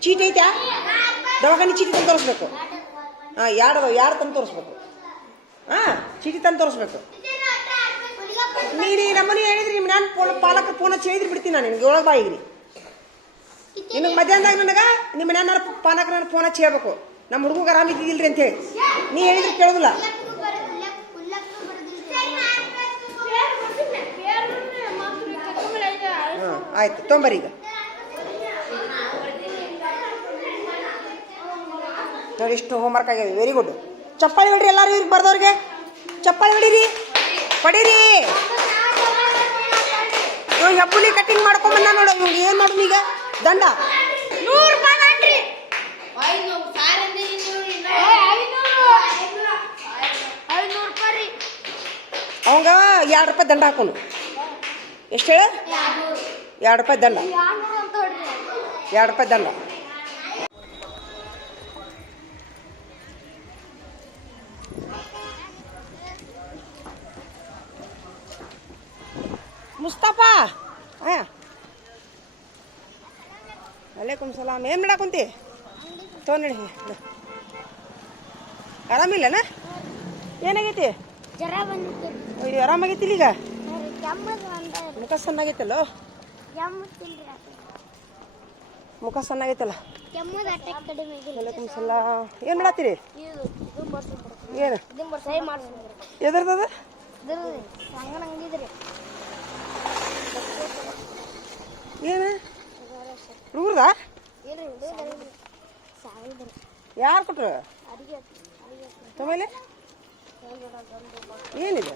ಚೀಟಿ ಐತ್ಯಾ ದವಾಖಾನೆ ಚೀಟಿ ತಂದು ತೋರಿಸ್ಬೇಕು ಹಾಂ ಯಾರು ತಂದು ತೋರಿಸ್ಬೇಕು ಹಾಂ ಚೀಟಿ ತಂದು ತೋರಿಸ್ಬೇಕು ನೀನು ನಮ್ಮನೆ ಹೇಳಿದ್ರಿ ನಾನು ಪಾಲಕ ಫೋನ್ ಹಚ್ಚಿ ಹೇಳಿದ್ರಿ ಬಿಡ್ತೀನಿ ನಾನು ನಿನಗೆ ಒಳಗೆ ಬಾಯಿಗ್ರಿ ನಿನಗೆ ಮಧ್ಯಾಹ್ನದಾಗ ನನಗೆ ನಿಮ್ಮ ಮನೆಯವ್ರ ಪಾಲಕ ನಾನು ಫೋನ್ ಹಚ್ಚಿ ಹೇಳ್ಬೇಕು ನಮ್ಮ ಹುಡುಗ ಆರಾಮಿದ್ದಿಲ್ರಿ ಅಂತ ಹೇಳಿ ನೀ ಹೇಳಿದ್ರೆ ಕೇಳೋದಿಲ್ಲ ಹಾಂ ಆಯ್ತು ತೊಂಬರಿ ಈಗ ನೋಡಿ ಇಷ್ಟು ಹೋಮ್ವರ್ಕ್ ಆಗ್ಯಾವ ವೆರಿ ಗುಡ್ ಚಪ್ಪಾಳಿ ಹೊಡ್ರಿ ಎಲ್ಲರೂ ಇವ್ರಿಗೆ ಬರ್ದವ್ರಿಗೆ ಚಪ್ಪಾಳಿ ಹೊಡೀರಿ ಇವ್ ಹೆಬ್ಬುಲಿ ಕಟಿಂಗ್ ಮಾಡ್ಕೊಂಬಂದ ನೋಡು ಇವ್ಗೆ ಏನು ಮಾಡೋದು ಈಗ ದಂಡ 100 ರೂಪಾಯಿ ಅವಂಗ 2 ರೂಪಾಯಿ ದಂಡ ಹಾಕೋನು ಎಷ್ಟು ಹೇಳ 2 ರೂಪಾಯಿದಲ್ಲ, 200 ಅಂತ ಹೊಡ್ರಿ. 2 ರೂಪಾಯಿದಲ್ಲ. ಮುಸ್ತಫಾ ಅಲೈಕುಮ್ ಸಲಾಮ್. ಏನು ಮಾಡಾಕುಂತಿ? ತೊಗೊಂಡಿ. ಆರಾಮಿಲ್ಲನ? ಏನಾಗೈತಿ? ಜ್ವರ ಬಂದಿತ್ತು. ಅಯ್ಯೋ, ಆರಾಮಾಗೈತಿಲ್ಲ ಈಗ? ಕೆಮ್ಮದು ಅಂತ ಮುಖ ಸಣ್ಣಾಗೈತಲ್ಲೋ? ಕೆಮ್ಮುತ್ತಿಲ್ರಿ. ಮುಖ ಸಣ್ಣಾಗೈತಲ್ಲ. ಕೆಮ್ಮದ ಅಟ್ಯಾಕ್ ಕಡಿಮೆ ಆಗಿಲ್ಲ. ಅಲೈಕುಮ್ ಸಲಾಮ್. ಏನು ಮಾಡತ್ತೀರಿ? ಇದು ಬರ್ಸಿದ್ರು. ಏನು ಇದು ಸಹಿ ಮಾಡಿಸಿದ್ರು. ಎದ್ರದದ? ಇದ್ರ ಹಂಗನ ಹಂಗಿದ್ರಿ. ಏನು ಹುಡುಗರ್ದಾ? ಇಲ್ರಿ ಇದು ಸಾವಿದ್ರಿ. ಯಾರು ಕೊಟ್ರು? ಅಡಿಗೆ ತಮೇಲೆ ಏನಿದೆ?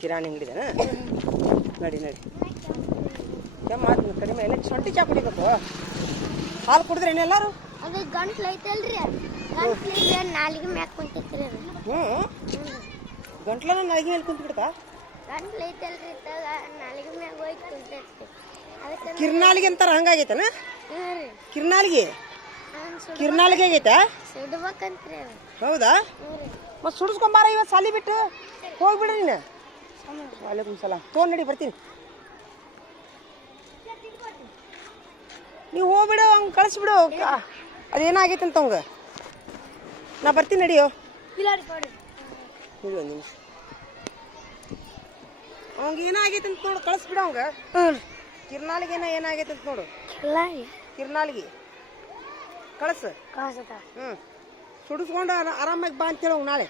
ಕಿರಾಣಿ ಅಂಗಡಿದೇನ? ನಡಿ ನಡಿ. ಕೆಮ್ಮ ಕಡಿಮೆ ಇಲ್ಲ. ಶೊಂಠಿ ಚಾ ಕುಡಿಬೇಕು. ಹಾಲು ಕುಡಿದ್ರೇನು ಎಲ್ಲಾರು? ಅದು ಗಂಟ್ಲು ಐತಲ್ರಿ, ಗಂಟ್ಲಿಗೆ ನಾಲಿಗೆ ಮ್ಯಾಕ್ ಕುಂತಿತ್ರಿ ಅದು. ಗಂಟ್ಲನ ನಾಲ್ಗೆ ಮೇಲೆ ಕುಂತು ಬಿಡ್ತಾ? ಗಂಟ್ಲು ಐತಲ್ರಿ, ನಾಲಿಗೆ ಮ್ಯಾಗ ಹೋಗಿ ಕುಂತೈತಿ. ಅದಕ್ಕೆ ಕಿರ್ನಾಲಿಗೆ ಅಂತಾರ, ಹಂಗಾಗೈತನ? ರೀ ಕಿರ್ನಾಲಿಗೆ ಕಿರ್ನಾಲಿಗೆ ಆಗೈತಾ? ಸುಡ್ಬೇಕಂತ್ರಿ ಅದು. ಹೌದಾ? ಮತ್ತೆ ಸುಡಿಸ್ಕೊಂಬಾರ ಇವತ್ತು ಸಾಲಿ ಬಿಟ್ಟು ಹೋಗ್ಬಿಡ್ರಿ ನೀನು. ವಾಲೇಕುಮ್ ಸಲಾಮ್. ತೊಗೊಂಡು ನಡಿ, ಬರ್ತೀನಿ. ನೀವು ಹೋಗ್ಬಿಡು, ಅವ್ನು ಕಳಿಸ್ಬಿಡು. ಅದೇನಾಗೈತೆ ಅಂತ ಅವಂಗ. ನಾ ಬರ್ತೀನಿ, ನಡಿಯೋ. ಇಲ್ಲ ರೀ ಕೊಡ್ರಿ. ಇಲ್ಲ ನೀನು ಅವಂಗ ಏನಾಗೈತೆ ಅಂತ ನೋಡು, ಕಳಿಸ್ಬಿಡು ಅವಂಗ. ಕಿರ್ನಾಲಿಗೆ ಏನಾಗೈತೆ ಅಂತ ನೋಡು. ಇಲ್ಲ ರೀ ಕಿರ್ನಾಲಿಗೆ ಕಳಿಸು. ಕಾಸದ. ಸುಡಿಸ್ಕೊಂಡು ಆರಾಮಾಗಿ ಬಾ ಅಂತೇಳಿ ಅವ್ ನಾಳೆ.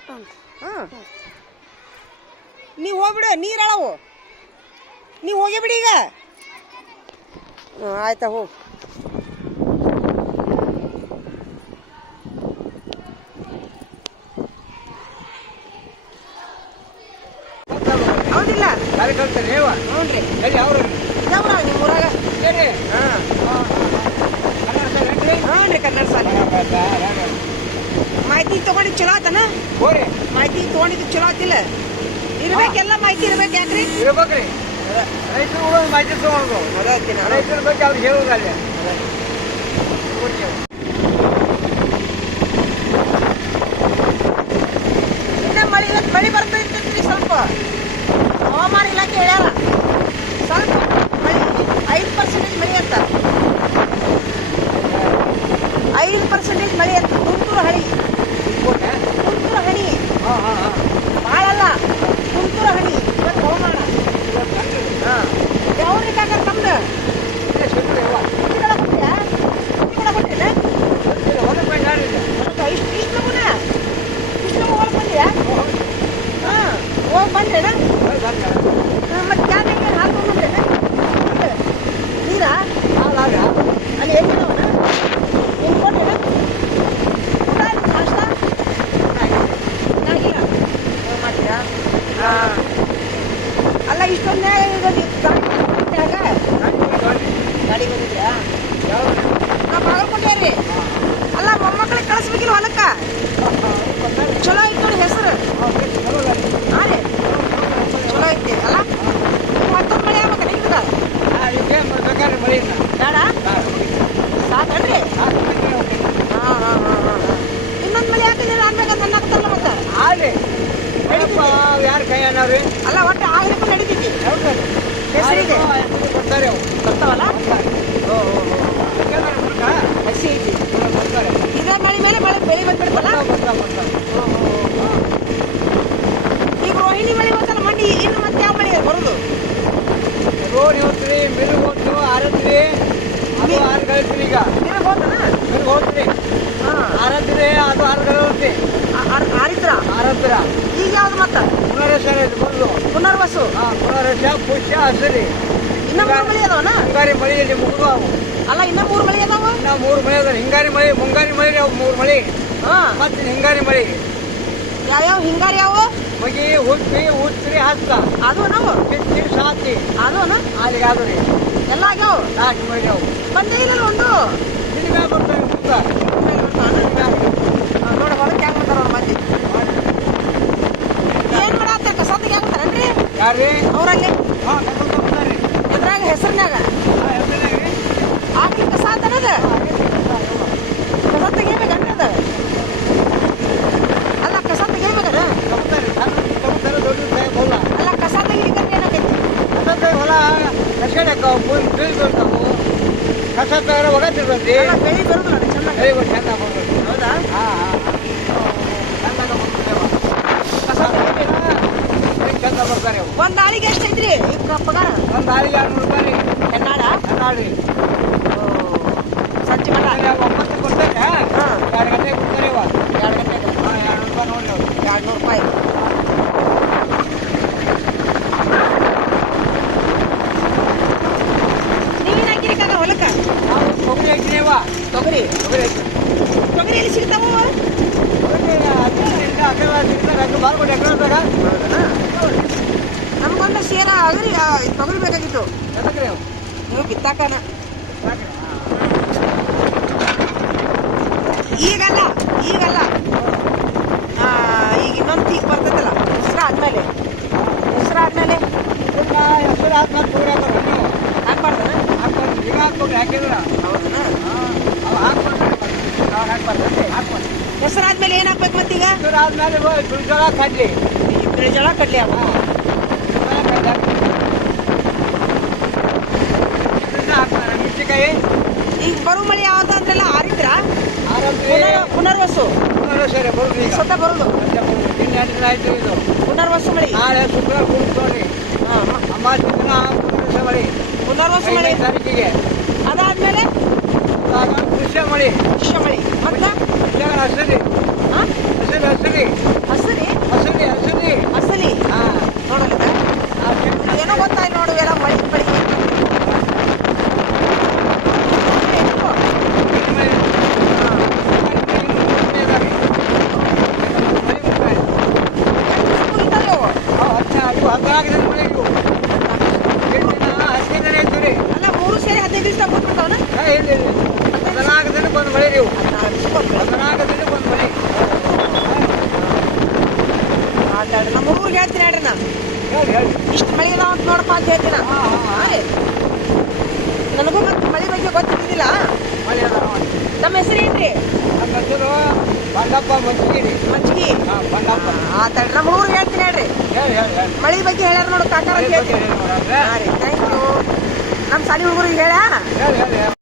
ನೀವು ಹೋಗ್ಬಿಡು, ನೀರು ಅಳವು. ನೀವು ಹೋಗಿ ಬಿಡಿ ಈಗ. ಆಯ್ತಾ, ಹೋಗಿ. ಹೌದಿಲ್ಲ? ಹ್ಞೂ ರೀ. ಯಾವ ನಿಮ್ಮ ಊರಾಗ? ಹಾಂ ರೀ, ಕನ್ನಡ ಸಾಲಿ. ಮಾಹಿತಿ ತೊಗೊಂಡಿದ್ದು ಚಲೋ ಆತನ? ಮಾಹಿತಿ ತೊಗೊಂಡಿದ್ದು ಚಲೋ ಆತಿಲ್ಲ? ಇರ್ಬೇಕೆಲ್ಲ ಮಾಹಿತಿ ಇರ್ಬೇಕು. ಯಾಕ್ರಿ ಇರ್ಬೇಕ್ರಿ? ರೈತರು ಮಾಹಿತಿ ತಗೊಂಡು ರೈತರ ಬಗ್ಗೆ ಅವ್ರು ಹೇಳೋದಲ್ಲ. ಇನ್ನ ಮಳಿ ಬರ್ತೈತಿ ಸ್ವಲ್ಪ. ಹವಾಮಾನ ಇಲಾಖೆ ಹೇಳ್ಯಾರ ಸ್ವಲ್ಪ ಮಳಿ 5% ಮಳಿ ಅಂತ. 5% ಮಳಿ ಅಂತ. ತುಂತುರು ಹನಿ. ತುಂತುರು ಹನಿ ಭಾಳಲ್ಲ, ತುಂತುರು ಹನಿ. ಇವತ್ತು ಹವಾಮಾನ. ಯಾವ್ರಿ ಕಾಕ ತಮ್ದು? ಇಷ್ಟು ನಮೂನೆ ಹೊರಗೆ ಬಂದಿಯಾ? ಹಾಂ, ಹೋಗಿ ಬಂದ್ರೇನ? ಮತ್ತೆ ಕ್ಯಾನ್ ಹೆಂಗೆ ಹಾಲು ತೊಗೊಂಡ್ರೇನ? ನೀರಾ? ಅಲ್ಲಿ ಎಲ್ಲಿದವನ? ಏನು ಕೊಟ್ರೇನ? ಊಟ ಆಯ್ತು, ನಾಷ್ಟ? ಆಗಿಲ್ಲ ಮಾಡ್ತೀರಾ? ಹಾಂ. ಅಲ್ಲ, ಇಷ್ಟೊಂದೇ ಗಾಡಿ ಬಂದಿದ್ಯಾ? ನಾವು ಬಾಗಲಕೋಟೆ ರೀ. ಅಲ್ಲ, ಮೊಮ್ಮಕ್ಕಳಿಗೆ ಕಳಿಸ್ಬೇಕಿಲ್ಲ ಹೊಲಕ್ಕೆ. ಚಲೋ ಐತಿ ನೋಡಿ ಹೆಸರು. ಹಾಂ ರೀ, ಚಲೋ ಐತಿ ಅಲ್ಲ. ಮತ್ತೊಂದು ಮಳೆ ಆಗ್ಬೇಕಲ್ಲ ಈಗ? ಬೇಡ ಸಾಕನ್ರಿ? ಇನ್ನೊಂದು ಮಳೆ ಹಾಕಿದ್ರೆ ಅನ್ಬೇಕಂತ ಅನ್ನಕತ್ತಲ್ಲ ಮತ್ತೆ. ಯಾರು ಕೈ ಅನ್ನೋರಿ? ಅಲ್ಲ, ಒಟ್ಟು ಆಗ್ಲಿಕ್ಕೂ ನಡೀತೈತಿ. ಹೆಸರಿಗೆ ಬರ್ತಾವಲ್ಲ. ಹಸಿ ಐತಿ. ಇದೇ ಮಳೆ ಮೇಲೆ ಬೆಳೆ ಬಂದ್ಬಿಡ್ತಲ್ಲ. ಈಗ ರೋಹಿಣಿ ಮಳೆ ಬಂತಲ್ಲ ಮಂಡಿ, ಇನ್ನು ಮತ್ತೆ ಯಾವ ಮಳೆ ಬರೋದು? ರೋಡ್ ಹೋಗ್ತೀರಿ, ಮಿಲ್ಗ್ ಹೋಗ್ತು, ಆರತ್ರಿ, ಅದು 6 ಗಳಿಸ್ರಿ. ಈಗ ನೀರು ಹೋತನ? ಮಿಲ್ಗ್ ಹೋಗ್ತೀರಿ, ಆರತ್ರಿ, ಅದು 6 ಹೋಗ್ತಿ. ಆರಿದ್ರ ಆರತ್ರ ಈಗ ಯಾವ್ದು ಮತ್ತೆ? ಪುನರೇಶ್ವರ ಬಂದು ಪುನರ್ವಸು. ಪುನರೇಶ ಪುಷ್ಯ ಹಸಿರಿ. ಇನ್ನ 3 ಮಳೆ ಅದಾವನ? ಹಿಂಗಾರಿ ಮಳೆಯಲ್ಲಿ ಮುಗಿದು ಅವು. ಅಲ್ಲ, ಇನ್ನ 3 ಮಳೆ ಅದಾವ? ಇನ್ನ 3 ಮಳೆ ಅದ. ಹಿಂಗಾರಿ ಮಳೆ, ಮುಂಗಾರಿ ಮಳೆ, ಅವು 3 ಮಳೆ. ಮತ್ತೆ ಹಿಂಗಾರಿ ಮಳೆ. ಯಾವ್ಯಾವ ಹಿಂಗಾರಿ? ಯಾವ ಮಗಿ ಹುಟ್ಟಿ ಹುಟ್ಟ್ರಿ ಹತ್ತ ಅದು ನಾವು ಬಿತ್ತಿ ಸಾತಿ ಅದೋನ ಅಲ್ಲಿಗೆ ಅದು ರೀ ಎಲ್ಲ ಆಗ್ಯಾವ. ನಾಲ್ಕು ಮಳೆ ಅವು ಬಂದೇ ಇಲ್ಲ ಒಂದು. ಸಿನಿಮಾ ಬರ್ತಾರೆ ಮುಂದೆ ನೋಡ ಹೊಲಕ್ಕೆ ಹೆಂಗ್ ಮಾಡ್ತಾರ ಅವ್ರ ಮಂದಿ. ಬರ್ತೈತಿ ಅಲ್ಲ, ಬೆಳಿ ಬರೋದಿಲ್ಲ ಅದು ಚೆನ್ನಾಗಿ. ಬೆಳಿಗಳು ಚಂದ ಬರ್ತೈತಿ. ಹೌದಾ? ಹಾ ಹಾ ಚಂದಾಗ ಬರ್ತದೇವ. ಕಸ ತೆಗಿತೀರಾ? ಬೆಳಿ ಚಂದ ಬರ್ತಾರೆ ಅವು. ಒಂದ್ ನಾಳಿಗೆ ಎಷ್ಟೈತ್ರಿ ಈಗ ಪಗಾರ? ಒಂದು ನಾಳಿಗೆ 200 ರೂಪಾಯಿ ರೀ. ಹೆಣ್ಣಾಳ? ಕನ್ನಡಿ ಸಂಜೆ ಮಟ 9 ಕೊಡ್ತಾರೆ. ಹಾ. 2 ಗಂಟೆಗೆ ಕೊಡ್ತಾರೆ ಇವ. 2 ಗಂಟೆಗೆ ಹಾ 200 ರೂಪಾಯಿ ನೋಡ್ರಿ ಅವ್ರು. 200 ರೂಪಾಯಿ. ನೀವೇನ್ ಹಾಕಿರಿ ಕಾಕ ಹೊಲಕ್ಕ? ನಾವು ತೊಗರಿ ಹಾಕಿನೇವ. ತೊಗರಿ. ತೊಗರಿ ಹಾಕಿ ತೊಗರಿ ಎಲ್ಲಿ ಸಿಗ್ತಾವ? ನಮ್ಗೊಂದು ಸೇರ ಅಗರಿ ತೊಗರಿ ಬೇಕಾಗಿತ್ತು. ನೀವು ಬಿತ್ತಾಕನ ಈಗಲ್ಲ ಈಗಲ್ಲ ಈಗ ಇನ್ನೊಂದು ತೀಕ್ ಬರ್ತೈತಲ್ಲ ಹೆಸ್ರು ಆದ್ಮೇಲೆ ಹಾಕ್ಬಾರ್ದನ? ಹೆಸರು ಆದ್ಮೇಲೆ ಏನ್ ಹಾಕ್ಬೇಕು ಮತ್ತೀಗ? ಜಳ ಕಡ್ಲಿ ಅವ. ಈಗ ಬರೋ ಮಳೆ ಯಾವ್ದು ಅಂದ್ರಲ್ಲ ಆರಿದ್ರ ಪುನರ್ವಸು ಸತ ಬರುದು ಪುನರ್ವಸು ಮಳಿ. ನಾಳೆ ಶುಕ್ರವಾರ ಕೂಡಿಸ್ತೋರಿ. ಅಮಾವಾಸ್ಯೆ ದಿನ ಮಳಿ. ಪುನರ್ವಸು ಮಳಿ ತಾರೀಕಿಗೆ ಅದಾದ್ಮೇಲೆ ಕೃಷ್ಣ ಮಳಿ. ವಿಶ್ವ ಮಳಿ ಮತ್ತ ಹಸರಿ ಹಾ? ಹಸರಿ ಹಸರಿ ಹಸರಿ ಹಸರಿ ಹಸರಿ. ಅಸಲಿ ಹಾ ನೋಡಲ್ಲ ಏನೋ ಗೊತ್ತಾಯ್ತು ನೋಡು ಎಲ್ಲ ಮಳಿ ಮಳಿ. ಅಲ್ಲ 3 ಸೇರಿ 15 ದಿವಸ ಕೊಟ್ಬಿಡ್ತಾವನ? 14 ದಿನಕ್ಕೆ ಒಂದು ಮಳೆ ನೀವು. 14 ದಿನಕ್ಕೆ ಒಂದು ಮಳೆ. ಮಾತಾಡ್ರಿ ನಮ್ಮ ಊರಿಗೆ ಹೇಳ್ತೀನಿ ಹೇಳ್ರಿ ನಾ ಹೇಳಿ ಹೇಳಿ. ಇಷ್ಟು ಮಳೆ ಇದಾವ ಅಂತ ನೋಡಪ್ಪ ಅಂತ ಹೇಳ್ತೀನಿ ನಾ. ನನಗೂ ಮತ್ತೆ ಮಳೆ ಬಗ್ಗೆ ಗೊತ್ತಿದ್ದಿಲ್ಲ. ಮಳೆ ಅದ ನೋಡಿ. ನಮ್ಮ ಹೆಸರು ಏನ್ರಿ? ನಮ್ಮ ಹೆಸರು ಬಂಡಪ್ಪ ಮಜ್ಜಿಗಿರಿ. ಮಜ್ಜಿಗಿ. ಹಾಂ ಬಂಡಪ್ಪ. ಆತಾಡ್ರಿ ನಮ್ಮ ಊರಿಗೆ ಹೇಳ್ತೀನಿ ಹೇಳ್ರಿ. ಹೇಳಿ ಹೇಳಿ ಹೇಳಿ. ಮಳೆ ಬಗ್ಗೆ ಹೇಳ್ಯಾರ ನೋಡು ಕಾಕಾರ ಅಂತ ಹೇಳ್ತೀನಿ. ಹೇಳಿ ಹಾಂ ರೀ ಥ್ಯಾಂಕ್ ಯು. ನಮ್ಮ ಶಾಲೆ ಹುಡುಗರಿಗೆ ಹೇಳ ಹೇಳಿ ಹೇಳಿ.